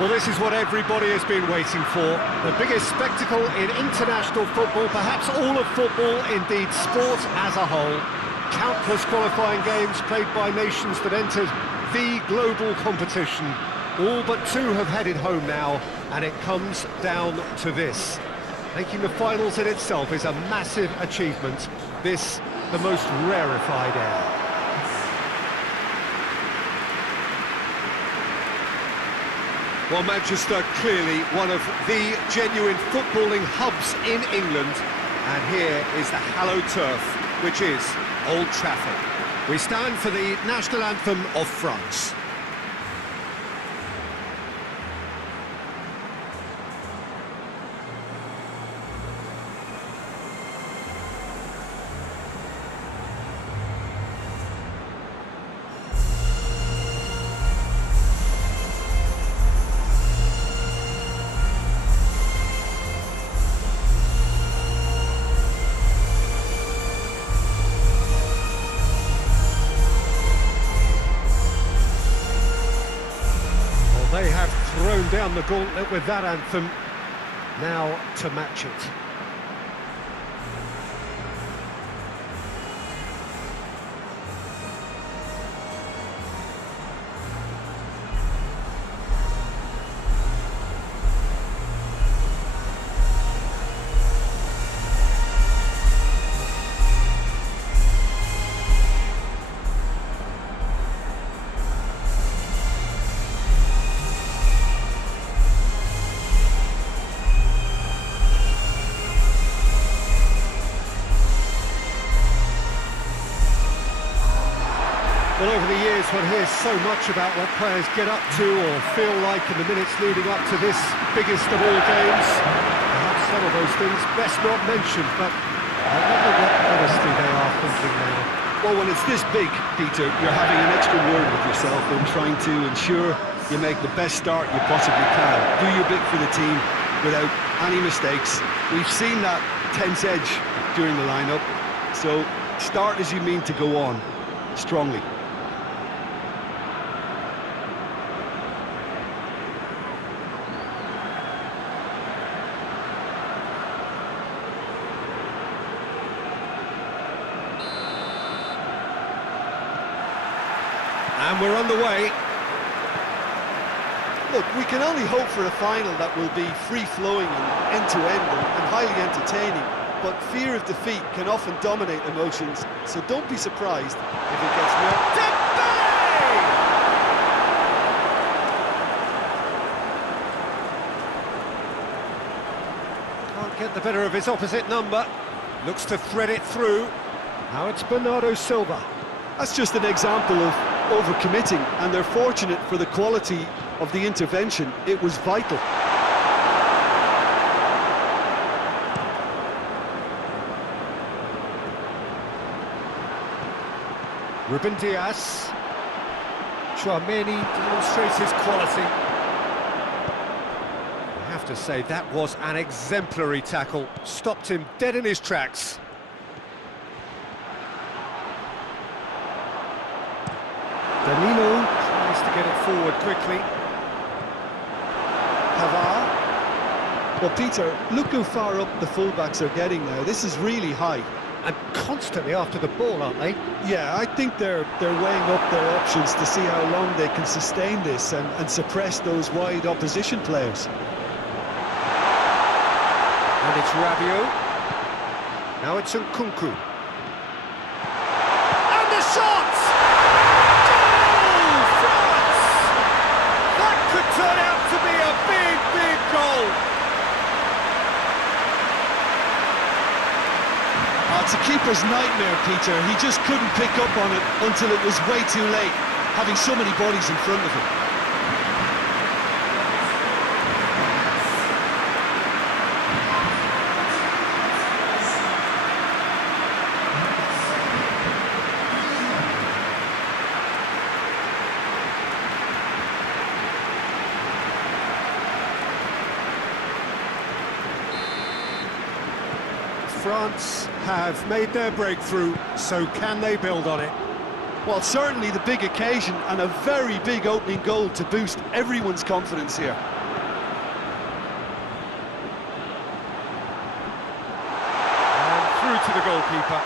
Well, this is what everybody has been waiting for. The biggest spectacle in international football, perhaps all of football, indeed sport as a whole. Countless qualifying games played by nations that entered the global competition. All but two have headed home now, and it comes down to this. Making the finals in itself is a massive achievement. This, the most rarefied air. Well, Manchester, clearly one of the genuine footballing hubs in England. And here is the hallowed turf, which is Old Trafford. We stand for the national anthem of France. They have thrown down the gauntlet with that anthem. Now to match it. Well, over the years, one hears so much about what players get up to or feel like in the minutes leading up to this biggest of all games. Perhaps some of those things best not mentioned, but I wonder what honestly they are thinking now. Well, when it's this big, Peter, you're having an extra word with yourself and trying to ensure you make the best start you possibly can. Do your bit for the team without any mistakes. We've seen that tense edge during the lineup, so start as you mean to go on, strongly. And we're on the way. Look, we can only hope for a final that will be free-flowing and end-to-end and highly entertaining, but fear of defeat can often dominate emotions, so don't be surprised if it gets knocked. Can't get the better of his opposite number. Looks to thread it through. Now it's Bernardo Silva. That's just an example of overcommitting, and they're fortunate for the quality of the intervention. It was vital. Ruben Dias. Tchouaméni demonstrates his quality. I have to say, that was an exemplary tackle. Stopped him dead in his tracks. Danilo tries to get it forward quickly. Pavard. Well, Peter, look how far up the fullbacks are getting now. This is really high. And constantly after the ball, aren't they? Yeah, I think they're weighing up their options to see how long they can sustain this and suppress those wide opposition players. And it's Rabiot. Now it's Nkunku. And the shot! Goal keeper's nightmare, Peter. He just couldn't pick up on it until it was way too late, having so many bodies in front of him. France have made their breakthrough, so can they build on it? Well, certainly the big occasion and a very big opening goal to boost everyone's confidence here. And through to the goalkeeper.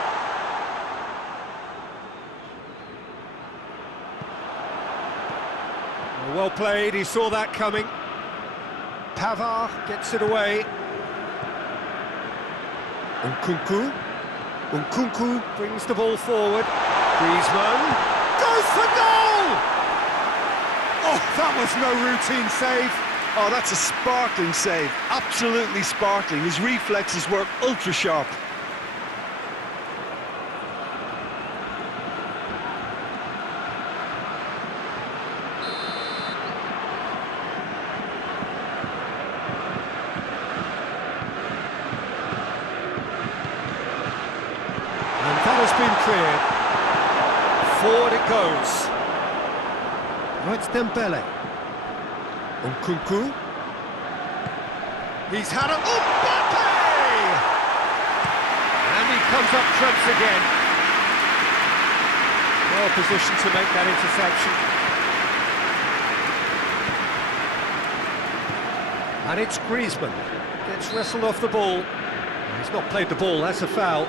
Well played, he saw that coming. Pavard gets it away. Nkunku brings the ball forward. Griezmann goes for goal! Oh, that was no routine save. Oh, that's a sparkling save. Absolutely sparkling. His reflexes were ultra sharp. That has been cleared. Forward it goes. Now it's Dembele. Nkunku. He's had a... Mbappe! And he comes up trumps again. Well positioned to make that interception. And it's Griezmann. Gets wrestled off the ball. He's not played the ball, that's a foul.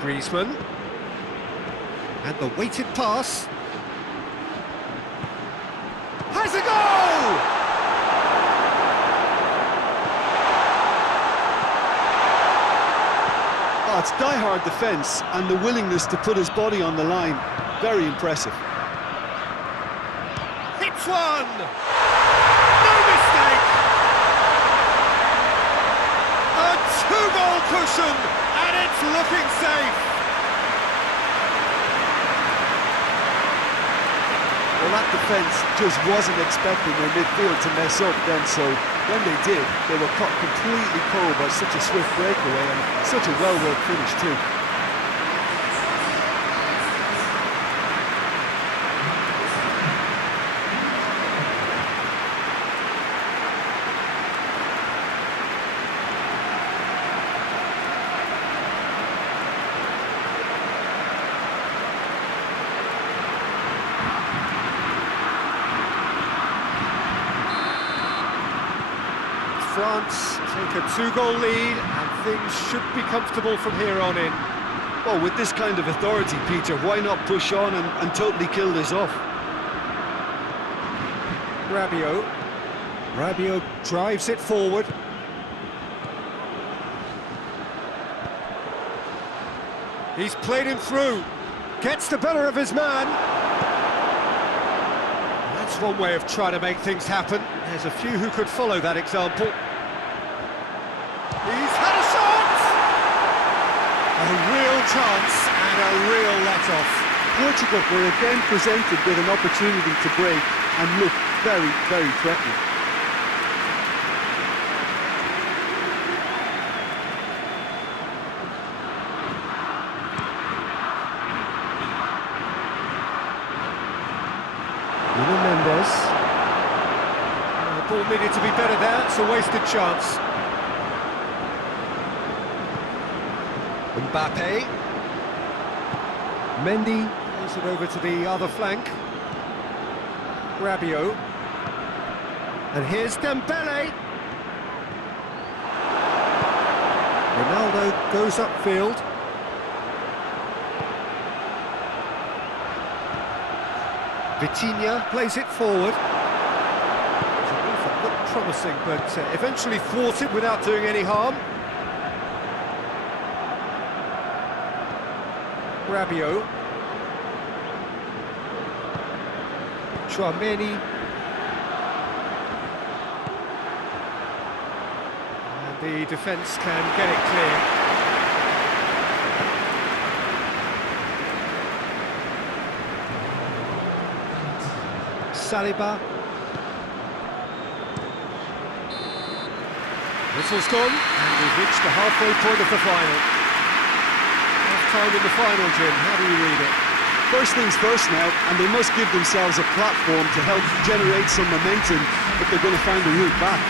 Griezmann, and the weighted pass, has a goal! Oh, it's die-hard defence and the willingness to put his body on the line. Very impressive. Hits one! No mistake! A two-goal cushion! And it's looking safe. Well, that defence just wasn't expecting their midfield to mess up then, so when they did, they were caught completely cold by such a swift breakaway and such a well-worked finish too. France take a two-goal lead and things should be comfortable from here on in. Well, with this kind of authority, Peter, why not push on and totally kill this off? Rabiot drives it forward. He's played him through, gets the better of his man. That's one way of trying to make things happen. There's a few who could follow that example. He's had a shot! A real chance and a real let-off. Portugal were again presented with an opportunity to break and look very, very threatening. The ball needed to be better there, it's a wasted chance. Mbappe. Mendy plays it over to the other flank. Rabiot. And here's Dembele. Ronaldo goes upfield. Vitinha plays it forward. It looked promising, but eventually thwarted without doing any harm. Rabiot. 𝚂𝚘𝚕𝚕𝚘𝚠. And the defence can get it clear. Saliba. Whistle's gone, and we've reached the halfway point of the final. Half-time in the final, Jim. How do you read it? First things first now, and they must give themselves a platform to help generate some momentum if they're going to find a route back.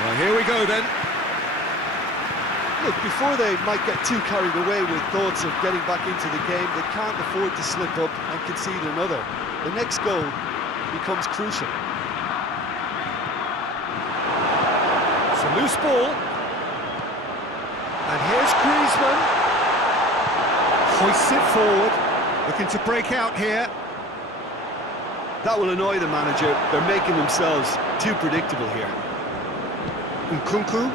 Well, here we go then. Look, before they might get too carried away with thoughts of getting back into the game, they can't afford to slip up and concede another. The next goal becomes crucial. It's a loose ball. And here's Griezmann. Hoists it forward. Looking to break out here. That will annoy the manager. They're making themselves too predictable here. Nkunku.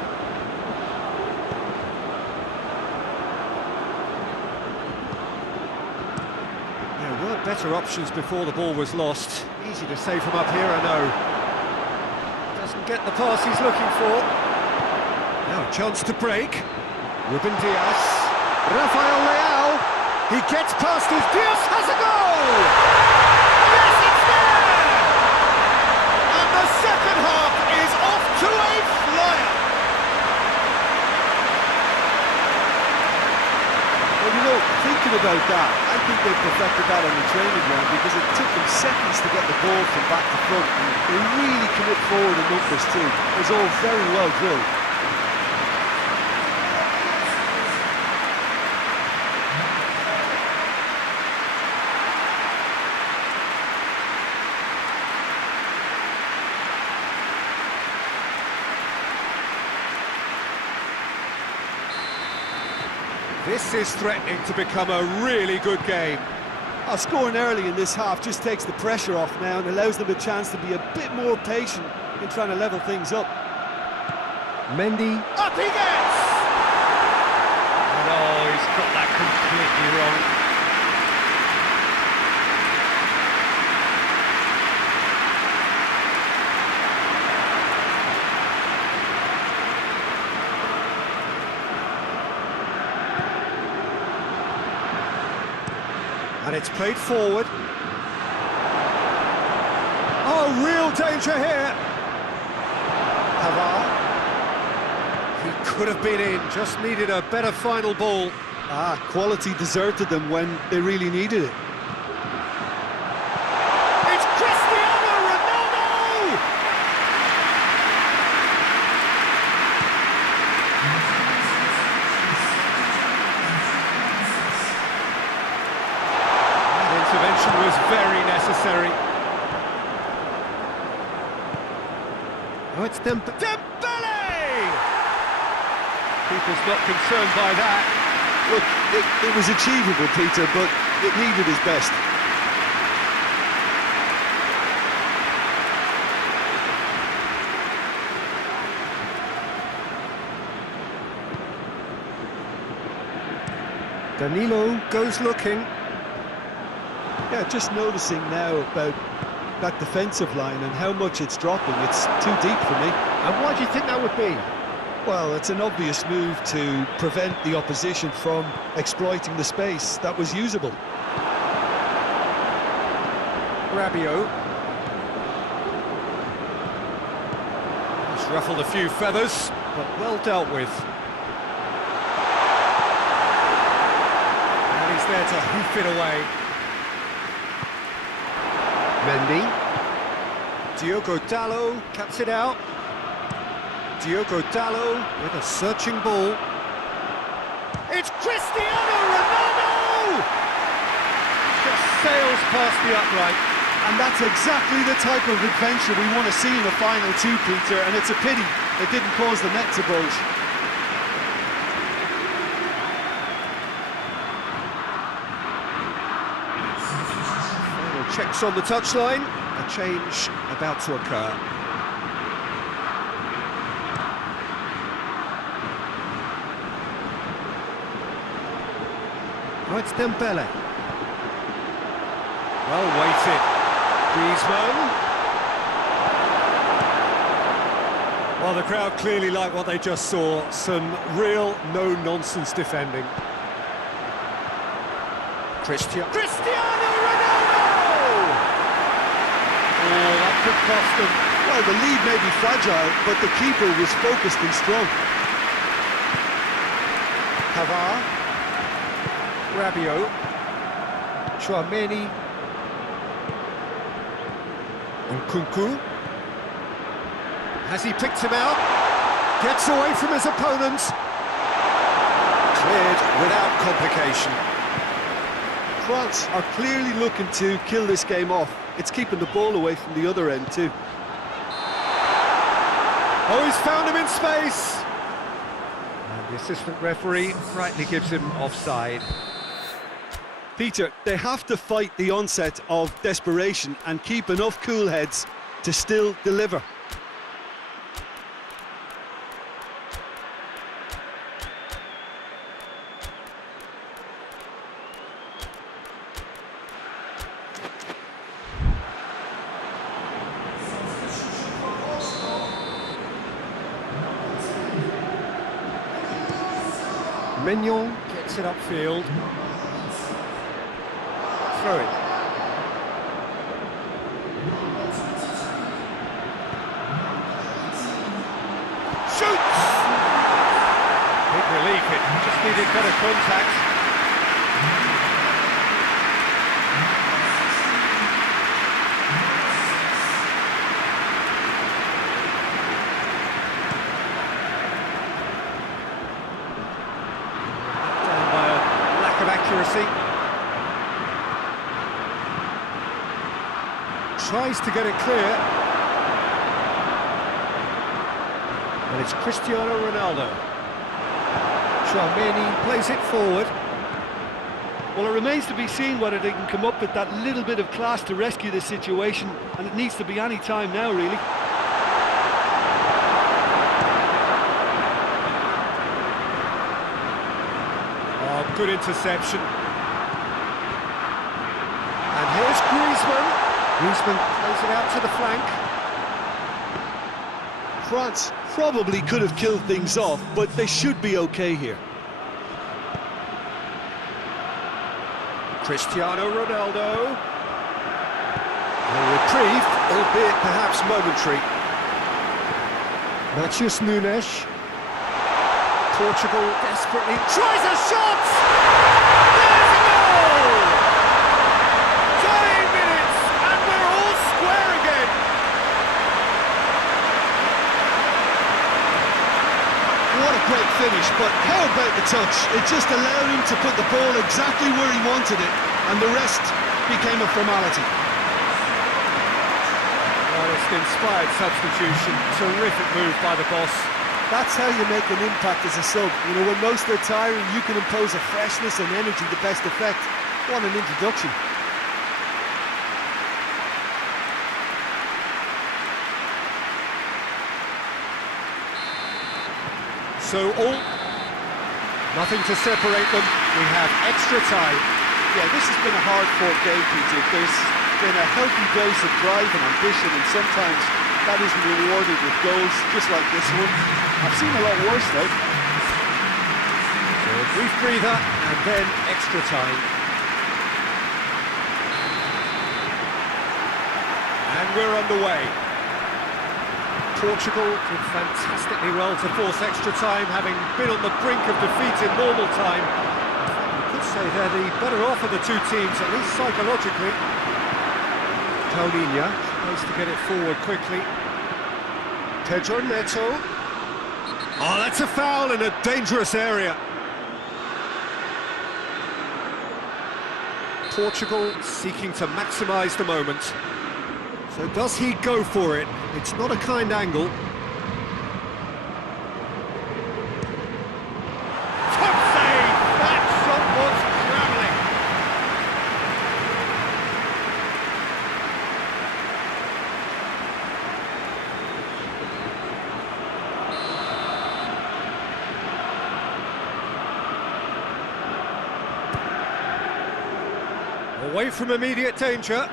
There were better options before the ball was lost. Easy to say from up here, I know. Doesn't get the pass he's looking for. Now a chance to break. Ruben Diaz. Rafael Leao. He gets past his. Diaz has a goal! Yes, it's there! And the second half is off to a flyer. Well, you know, thinking about that, I think they perfected that on the training ground because it took them seconds to get the ball from back to front. And they really commit forward in numbers too. It was all very well drilled. This is threatening to become a really good game. Scoring early in this half just takes the pressure off now and allows them a chance to be a bit more patient in trying to level things up. Mendy. Up he gets! No, he's got that completely wrong. And it's played forward. Oh, real danger here. Pavard. He could have been in, just needed a better final ball. Quality deserted them when they really needed it. It's Cristiano Ronaldo! Intervention was very necessary. Oh, it's Dembele! People's not concerned by that. Look, it was achievable, Peter, but it needed his best. Danilo goes looking. Yeah, just noticing now about that defensive line and how much it's dropping. It's too deep for me. And why do you think that would be? Well, it's an obvious move to prevent the opposition from exploiting the space that was usable. Rabiot. He's ruffled a few feathers, but well dealt with. And he's there to hoof it away. Mendy. Diogo Dalot cuts it out. Diogo Dalot with a searching ball. It's Cristiano Ronaldo! Just sails past the upright. And that's exactly the type of adventure we want to see in the final two, Peter, and it's a pity it didn't cause the net to bulge. Final checks on the touchline. A change about to occur. Oh, it's Dembele. Well weighted. Griezmann. Well, the crowd clearly like what they just saw. Some real no-nonsense defending. Cristiano Ronaldo! Oh, that could cost them. Well, the lead may be fragile, but the keeper was focused and strong. Pavard. Rabiot. 𝚂𝚘𝚙𝚙𝚘𝚗. Nkunku. Has he picked him out? Gets away from his opponents. Cleared without complication. France are clearly looking to kill this game off. It's keeping the ball away from the other end too. Oh, he's found him in space! And the assistant referee rightly gives him offside. Peter, they have to fight the onset of desperation and keep enough cool heads to still deliver. Mignon gets it upfield. Throw it. Shoots! Big relief, it just needed better contact. Of accuracy. Tries to get it clear. And it's Cristiano Ronaldo. 𝚂𝚘𝚙𝚙𝚘𝚗 plays it forward. Well, it remains to be seen whether they can come up with that little bit of class to rescue this situation, and it needs to be any time now, really. Good interception. And here's Griezmann. Griezmann plays it out to the flank. France probably could have killed things off, but they should be okay here. Cristiano Ronaldo. A reprieve, albeit perhaps momentary. Matheus Nunes. Portugal desperately tries a shot! There's a goal! 20 minutes and we're all square again! What a great finish, but how about the touch? It just allowed him to put the ball exactly where he wanted it, and the rest became a formality. Well, it's an inspired substitution. Terrific move by the boss. That's how you make an impact as a sub. You know, when most are tiring, you can impose a freshness and energy to best effect. What an introduction. So nothing to separate them. We have extra time. Yeah, this has been a hard-fought game, Peter. There's been a healthy dose of drive and ambition, and sometimes that isn't rewarded with goals, just like this one. I've seen a lot worse, though. So a brief breather, and then extra time. And we're underway. Portugal did fantastically well to force extra time, having been on the brink of defeat in normal time. You could say they're the better off of the two teams, at least psychologically. 𝚏𝚘𝚙𝚙𝚘𝚗 tries to get it forward quickly. Pedro Neto. Oh, that's a foul in a dangerous area. Portugal seeking to maximise the moment. So does he go for it? It's not a kind angle. Top save! That shot was travelling. Away from immediate danger.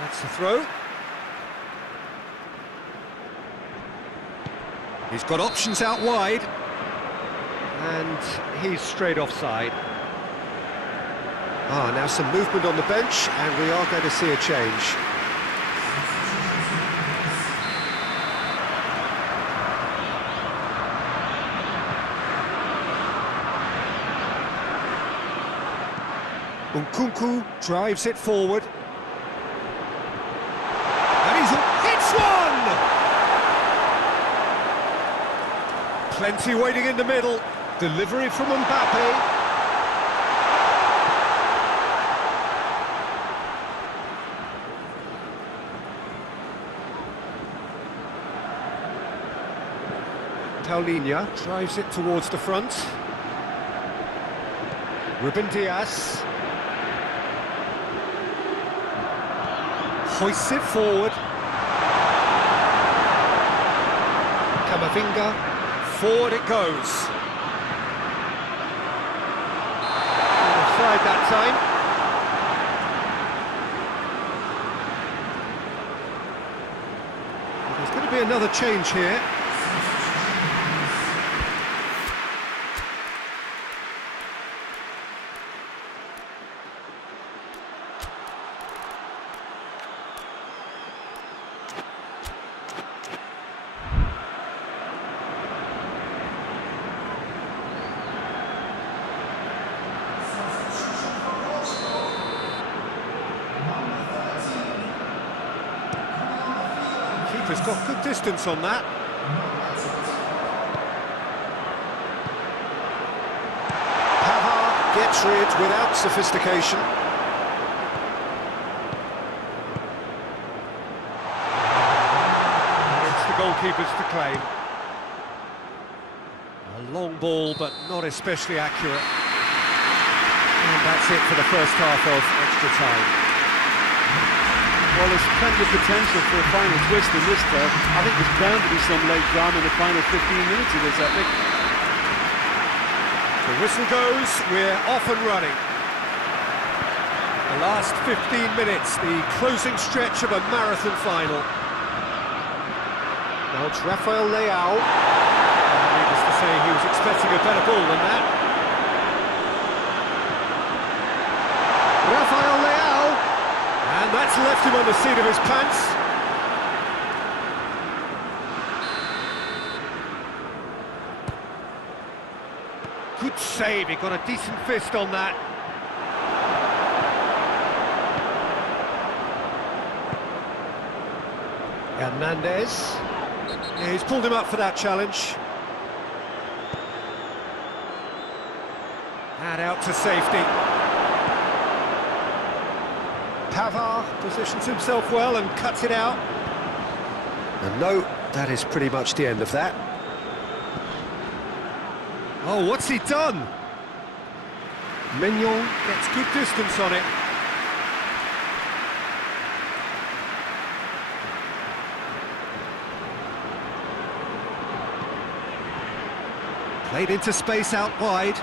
That's the throw. He's got options out wide. And he's straight offside. Now some movement on the bench, and we are going to see a change. Nkunku drives it forward. And he's hits one! Plenty waiting in the middle. Delivery from Mbappe. Paulinho drives it towards the front. Ruben Dias hoists it forward. Camavinga, forward it goes. Offside that time. There's going to be another change here. Keeper's got good distance on that. Pavard gets rid without sophistication. It's the goalkeepers to claim. A long ball, but not especially accurate. And that's it for the first half of extra time. Well, there's plenty of potential for a final twist in this term. I think there's bound to be some late drama in the final 15 minutes of this epic. The whistle goes, we're off and running. The last 15 minutes, the closing stretch of a marathon final. Now it's Rafael Leão. Needless to say, he was expecting a better ball than that. Rafael Leão! And that's left him on the seat of his pants. Good save, he got a decent fist on that. Hernandez. Yeah, he's pulled him up for that challenge. And out to safety. Pavard positions himself well and cuts it out. And no, that is pretty much the end of that. Oh, what's he done? Mignon Gets good distance on it. Played into space out wide.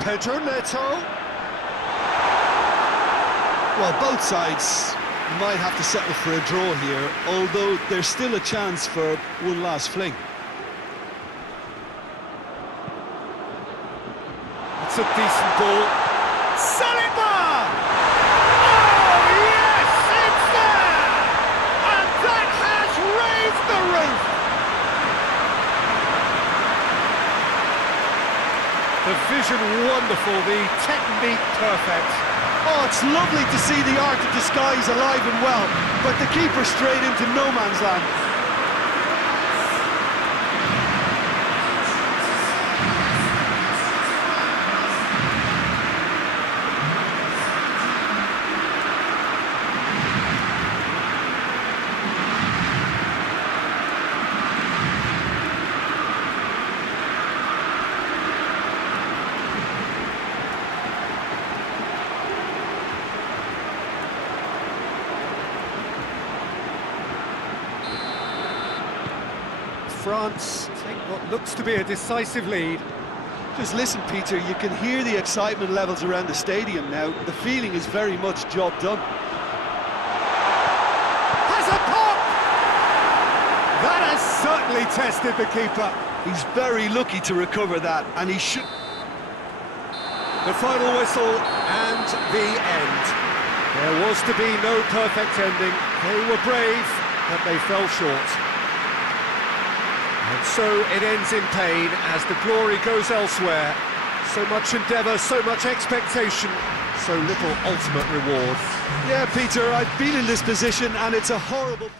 Pedro Neto. Well, both sides might have to settle for a draw here, although there's still a chance for one last fling. It's a decent ball. Saliba! Oh, yes! It's there! And that has raised the roof! The vision wonderful, the technique perfect. Oh, it's lovely to see the art of disguise alive and well, but the keeper straight into no man's land. France take what looks to be a decisive lead. Just listen, Peter, you can hear the excitement levels around the stadium now. The feeling is very much job done. Has a pop! That has certainly tested the keeper. He's very lucky to recover that, and he should... The final whistle and the end. There was to be no perfect ending. They were brave, but they fell short. And so it ends in pain as the glory goes elsewhere. So much endeavour, so much expectation, so little ultimate reward. Yeah, Peter, I've been in this position and it's a horrible...